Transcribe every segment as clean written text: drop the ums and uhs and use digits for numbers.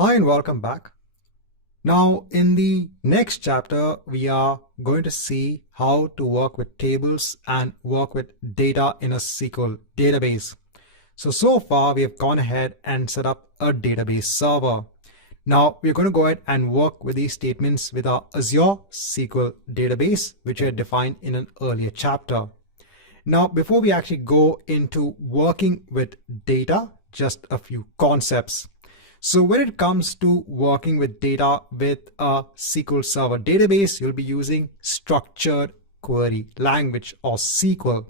Hi and welcome back. Now in the next chapter, we are going to see how to work with tables and work with data in a SQL database. So far we have gone ahead and set up a database server. Now we're going to go ahead and work with these statements with our Azure SQL database, which we had defined in an earlier chapter. Now, before we actually go into working with data, just a few concepts. So when it comes to working with data with a SQL Server database, you'll be using structured query language or SQL.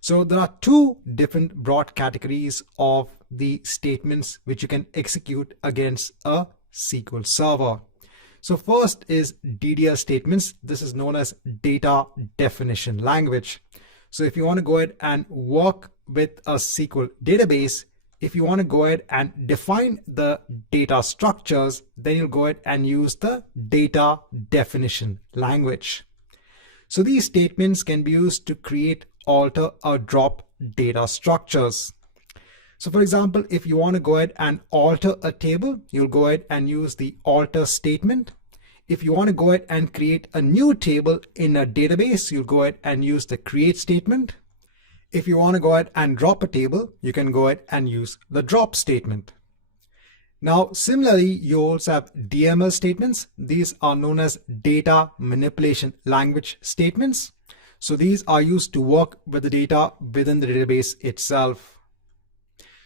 So there are two different broad categories of the statements which you can execute against a SQL Server. So first is DDL statements. This is known as data definition language. So if you want to go ahead and work with a SQL database, if you want to go ahead and define the data structures, then you'll go ahead and use the data definition language. So these statements can be used to create, alter, or drop data structures. So for example, if you want to go ahead and alter a table, you'll go ahead and use the alter statement. If you want to go ahead and create a new table in a database, you'll go ahead and use the create statement. If you want to go ahead and drop a table, you can go ahead and use the drop statement. Now, similarly, you also have DML statements. These are known as data manipulation language statements. So these are used to work with the data within the database itself.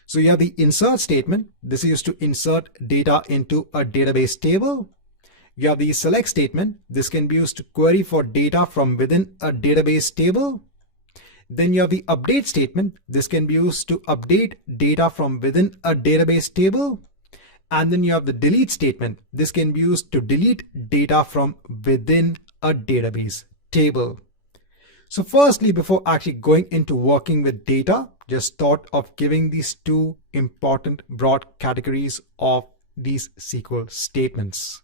So you have the insert statement. This is used to insert data into a database table. You have the select statement. This can be used to query for data from within a database table. Then you have the update statement. This can be used to update data from within a database table. And then you have the delete statement. This can be used to delete data from within a database table. So firstly, before actually going into working with data, just thought of giving these two important broad categories of these SQL statements.